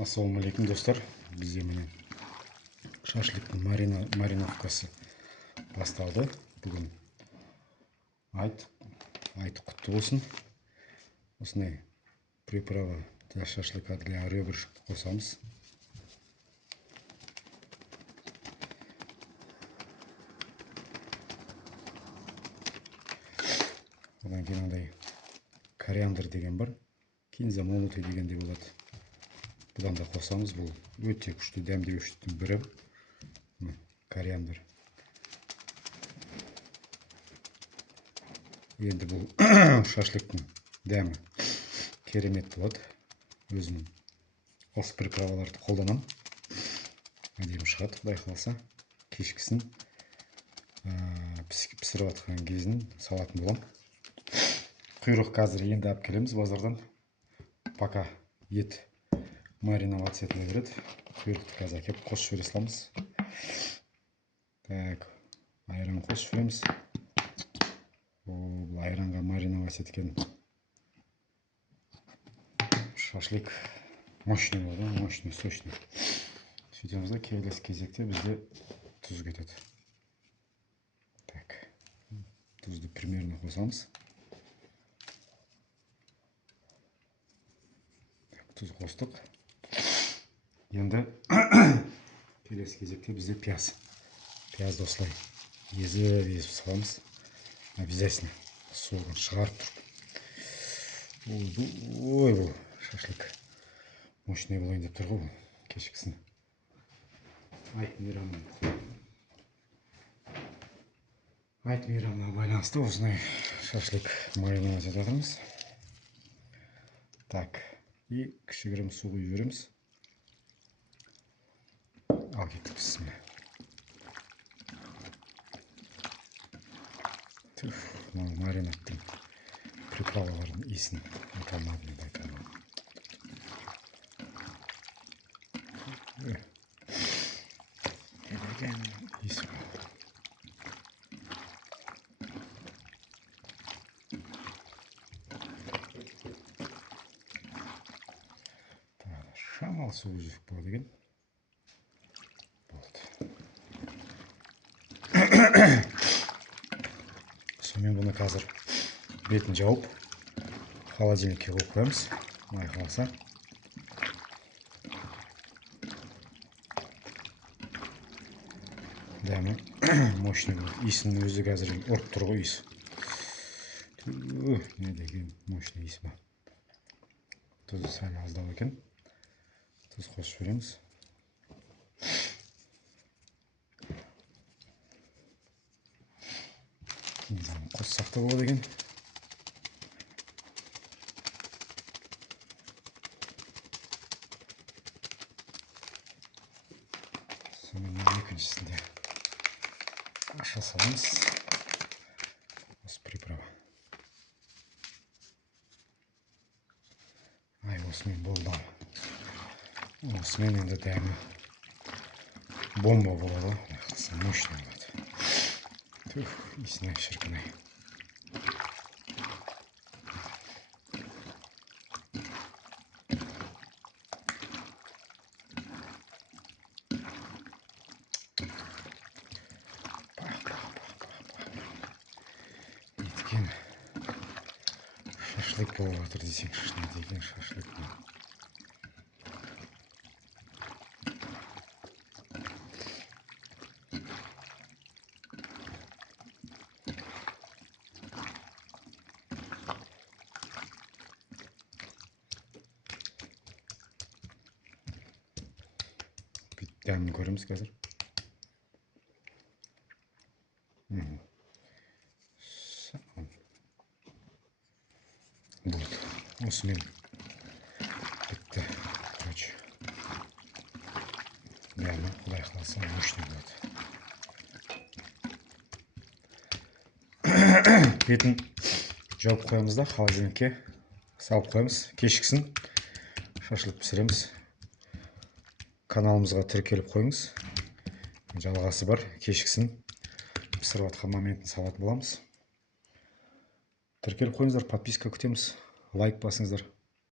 Ассалаумағалейкум достар, бізде міне шашлықтың мариновкасы басталды. Бүгін айт құтты болсын. Осындай приправа для шашлыка, для ребрышек қосамыз. Одан кейін андай кориандр деген бар, кинза молотый деген де болады. Бұдан да қосамыз. Бұл өте күшті дәмдеуіштің бірі. Кориандр. Енді бұл шашлықтың дәмі керемет болады. Өзім осы приправаларды қолданам. Әдемі шығады, құдай қаласа. Кешкісін пісіріп жатқан кезін салатын болам. Құйрық қазір енді алып келеміз базардан. Пока ет мариноваться етіле береді. Құйрықты қазір әкеп қосып жібере саламыз. Так, айран қосып жібереміз. Бұл айранға мариноваться еткен шашлик мощный болады, мощный, сочный. Сөйтеміз да, келесі кезекте бізде тұз кетеді. Так, тұзды примерно қосамыз. Тұз қостық. Енді келесі кезекте бізде пияз. Пиязды осылай езіп саламыз. Обязательно суығын шығарып тұрып. Ой, бұл шашлик мощный болайын деп тұр ғой кешкісін. Айт мейрамына байланысты осындай шашлик мариновать етіп жатырмыз. Так, и кішігірім су құйып жібереміз. Ал кеттік піссін. Маринадтың приправаларын иісін айта алмадым. Иісі. Шамал суы жүйік болады екен. Сонымен бұны қазір бетін жауып холодильникке қойып қоямыз. Құдай қаласа. Дәмі мощный болады. Иісінің өзі қазір ұрып тұр ғой иісі. Не деген мощный иіс бар. Тұзы сәл аздау екен. Тұз қосып жібереміз. Қоссақ та болады екен. Сонымен екіншісінде аша саламыз. Осы приправа. Ай, осымен болды. Осымен енді дәмі бомба болады. Мощный болады. Түх, иісіне шіркінай. Еткен шашлык болып жатыр десеңші, не деген шашлык. Дәмін көреміз қазір. Болды. Осымен бітті. Дәмі құдай қаласа мощный болады. Бетін жауып қоямыз да, холодильникке салып қоямыз. Кешкісін шашлык пісіреміз. Каналымызға тіркеліп қойыңыз. Жалғасы бар. Кешкісін пісіріп жатқан моментін салатын боламыз. Тіркеліп қойыңыздар, подписка күтеміз. Лайк басыңыздар.